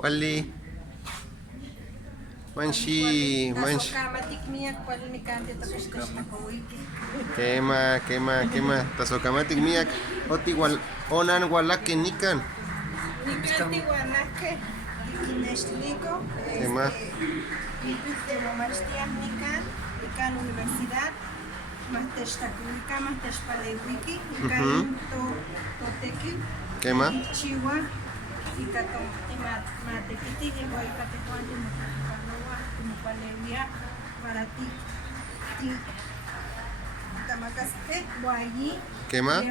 Wali. Manshi. Quema. Tasokamatic miak. Otiwal. Onan walake nikan. Quema. Universidad. Quema. Quema.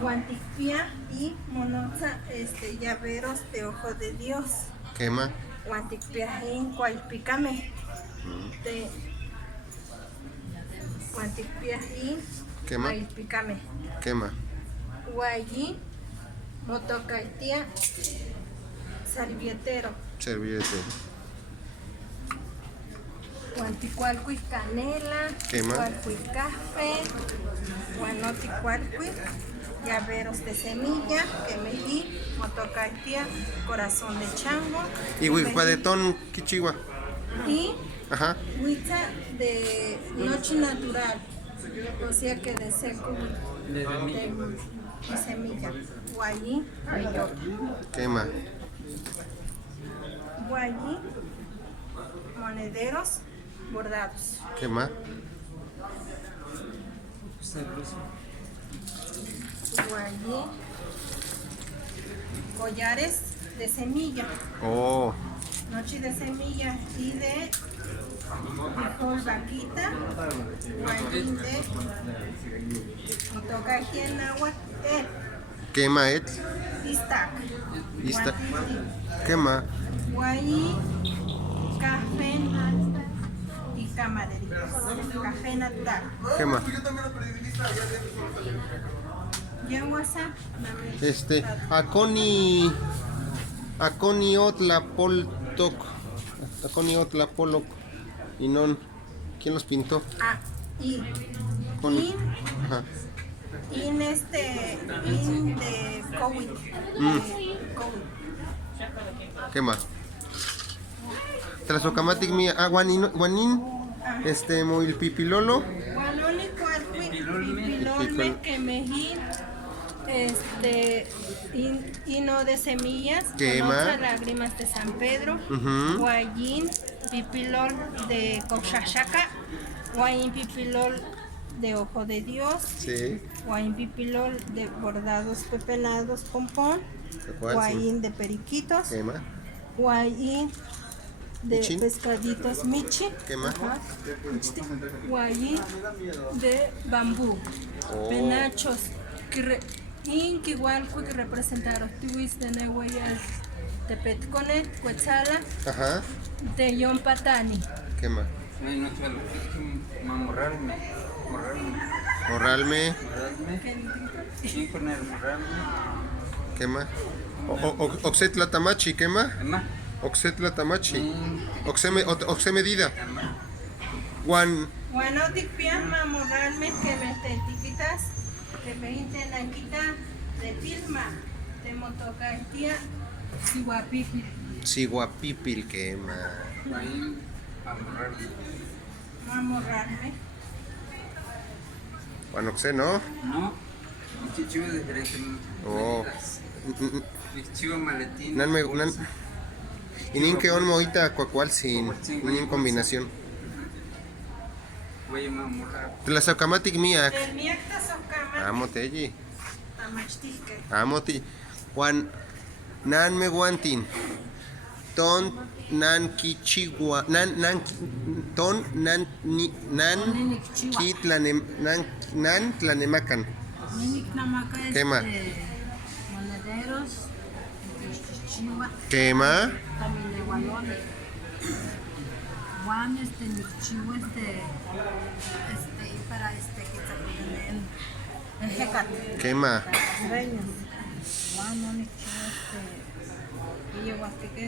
Guanticpia y monoza llaveros de ojo de Dios. Quema. Guanticpiajín cualpicame. Guanticpiajín Quema. cualpicame. Quema. Guayí motocaitia servietero. Serviete. Guanticualcui canela. Quema. Gualcui café. Guanoticualcui llaveros de semilla. Quemejí motocaitia corazón de chango. Y huipadetón quichigua. Y Ajá. huitza de noche natural, o sea que de seco de semilla. Guayí, bellota. Quema. Guayí, monederos bordados. Quema. Guayí, collares de semilla. Oh. Noche de semilla y de frijol vaquita, guayín de y toca aquí en agua Quema et. istac. Ista. Quema. Guayí, café y camareritas. Café natural. Quema. Ya WhatsApp. Aconi otla poltoc. Aconi otla polok. Y non. ¿Quién los pintó? Y Coni. Ajá. in de COVID. Quema. Tlasocamatic mía. Guanin. Moil pipilolo. Guanoni pipilolme que mejí hino de semillas, Quema. Lágrimas de San Pedro, guayín, pipilol de coxachaca, guayín pipilol de ojo de Dios, Sí. guayín pipilol de bordados pepelados pompón, guayín de periquitos, Quema. guayín de Michin. pescaditos michi, Quema. guayín de bambú, penachos, que igual fue que representaron tuis de Nehuayas de Petconet, Cuetzala, Ajá. de Yon Patani. Quema. Morralme. Quema. Oxetla tamachi. Quema. Oxetla tamachi. Oxe medida. Guanotic piama morralme que me tetiquitas, que me intenanquita de filma, de motocartía, siguapipil. Siguapipil quema. Mamorralme. Oxe, ¿no? No. Chichivo de diferente. Oh. Chichivo maletín. Y nin que on moita cuacual sin combinación. Tlasocamatic miak. El miacta socama. Amotelli. Tamachtique. Amoti. Juan nan me guantin. Ton nan kichigua. Ton nan tlanemacan. Ninik namaca Quema. monederos, chichigua, Quema. también de guanone. Juan nichichigua para que se en Hecate. Quema. Reños. Juan no nichichigua y yo que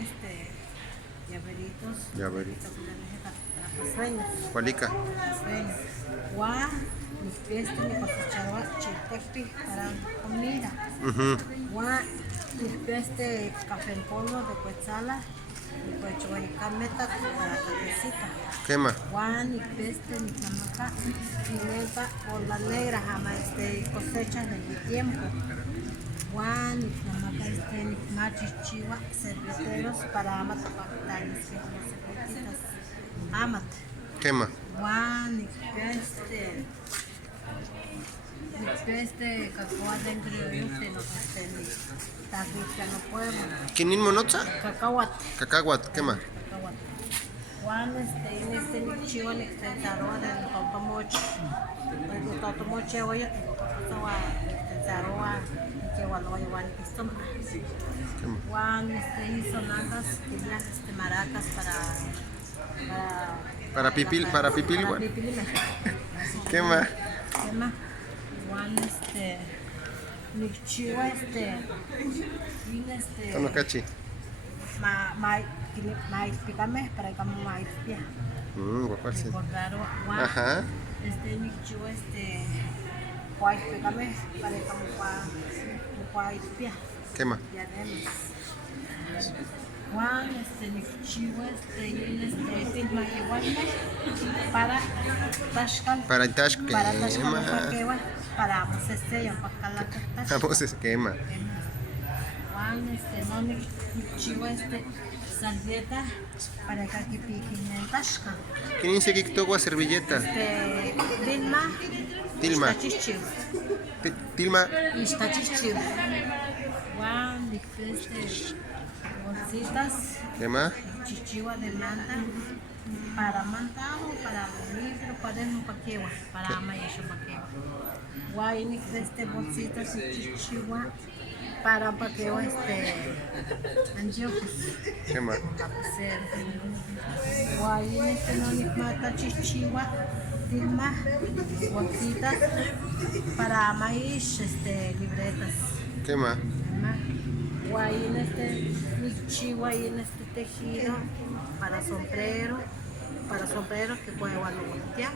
llaveritos. Llaverito. Sueños. ¿Cualica? Sueños. Gua, mi fiesta, mi cosechador, chiltepi para comida. Gua, mi fiesta, café en polvo de Cuetzala, y pues chuayicameta para cafecito. ¿Qué más? Juan y peste, ni chamaca, pimienta o la negra, jamás cosecha de mi tiempo. Juan y chamaca, ni machi chiva, cerveteros para amat capitales, que son las cervetitas. Amat. ¿Qué más? Juan y peste, cacoa dentro de usted, no sé, ni taquita, no podemos. ¿Quién monoza? Cacahuat. Cacahuat, ¿qué más? Juan, ni chivo, ni extensaroa del totomoche. El totomoche, oye, extensaroa, que gualoya, Juan, ¿Qué más? Juan, hizo natas, querían maracas Para pipil, para igual. pipil. ¿Qué más? ¿Qué más? Juan, mi chivo, Tono cachi. maíz picame para que como maíz pia. Guapas, sí. Recordar Juan, Ajá. mi chivo, maíz picame para que como maíz pia. ¿Qué más? Ya vemos. Juan, mi chivo, tilma igual para Tashkal. Para el tash, Para Tashkal, quema. para Mosesella, para Tashkal. Vamos, se quema. Juan, no mi chivo, servilleta para que aquí piquen en Tashkal. ¿Quién dice que tocó servilleta? Tilma. Tilma. Ishtachichiu. Tilma. Ishtachichiu. Juan, bolsitas. ¿Qué más? Chichigua de manta. Para manta o para libro, cuaderno, paquewa. Para ama y eso paquewa. Juan, bolsitas y chichigua. Para paquewa, angiojos. ¿Qué más? Guay, no ni mata chichigua, tilma, bolsitas para maíz, libretas. ¿Qué más? Guay, mi chihuahua y tejido para sombrero que puede voltear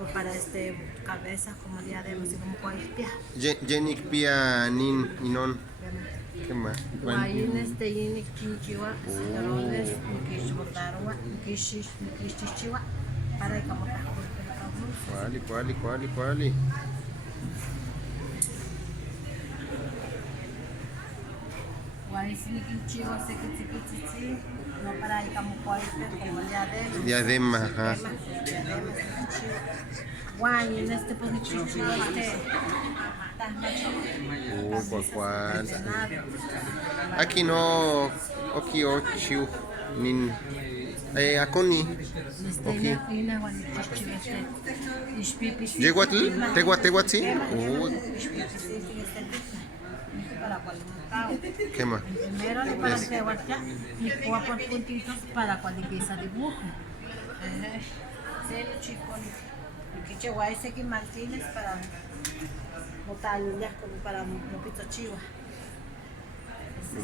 o para cabeza como diadema, así como cualquier. Jenik pia nin inon. ¿Qué más? Guay, yinik chinchiwa, citrones, nikishbotarwa, nikishichiwa, para que como ¿Cuál? Guay, nikishiwa, se no para que como como Diadema, ajá. Guay, pues chichiwa, ¿Cuál? Aquí no. Oki ochiu. Nin. Akoni. Oki. ¿Yeguatl? ¿Teguatzi? ¿Qué más? Primero ni para tehuatl, ni coa por puntitos para cuando empieza dibujo. Sí, chico, que cheguay se que Martínez para botarle como para un poquito chiva.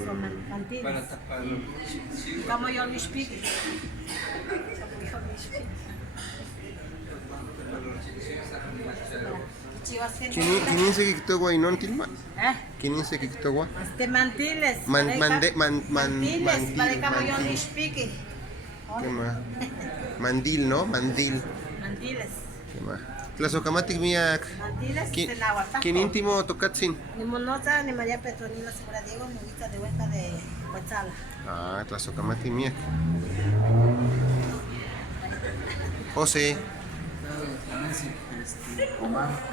Son Martínez. Para taparlo. Como yo les pique. ¿Quién dice que tocó inon tilma? ¿Quién dice que tocó? Mantiles. Mantiles. Para que como yo les pique. ¿Qué más? Mandil, ¿no? Mantiles. ¿Qué más? Tlazocamatic miak. Mantiles y ¿Quién íntimo tocatsin? Ni Monosa, ni María Petronila Segura Diego, ni Huita de Huesca de Huetzala. Tlazocamatic miak. José.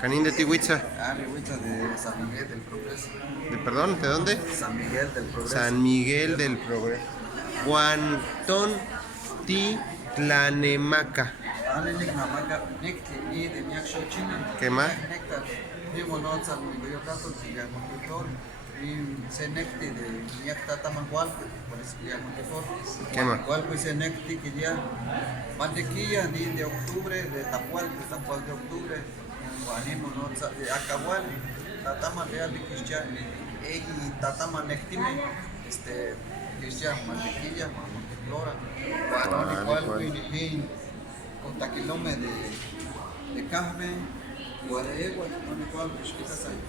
Canín de Tihuitza. Rihuitza de San Miguel del Progreso. ¿Perdón? ¿De dónde? San Miguel del Progreso. San Miguel del Progreso. Guantón Titlanemaca. ¿Qué más? ¿Qué más? Mantequilla de octubre, de tapual de octubre, de acahual, tatama real de cristian, y tatama nectime, Cristian, mantequilla, mantequilla, cuando igual que con taquilome de café, o de agua, no igual que esquitas ahí,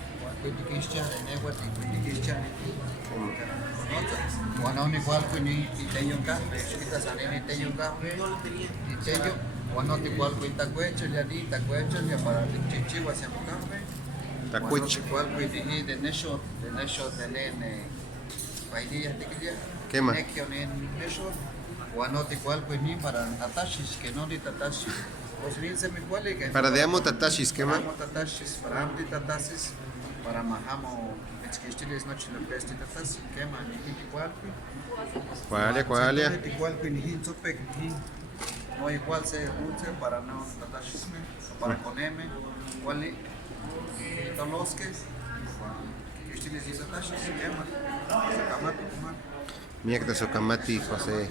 cuando Cristian, en agua, cuando Cristian, cuando igual que ni teño café, esquitas ahí ni teño café, ni teño, cuando igual que tacuecho, ya di tacuecho, ya para el chichiwa hacemos café. Tacuecho. Igual que de necho, de nene, vainilla, tequila. ¿Qué más? Nekio en necho, guano igual que ni para tatashis, que no ni tatashis. Pues bien se me cuele que. Para de amo tatashis, ¿qué más? Para amo tatashis, para amdi tatasis, para mahamo, mezquistiles noche lo pesti tatasis, que más ni igual que. ¿Cuál? Igual que ni sope, no igual se dulce para no tatashis, para conerme, igual Tolosques, Cristiles y Satashis, Sacamati, Mierda, Socamati, José.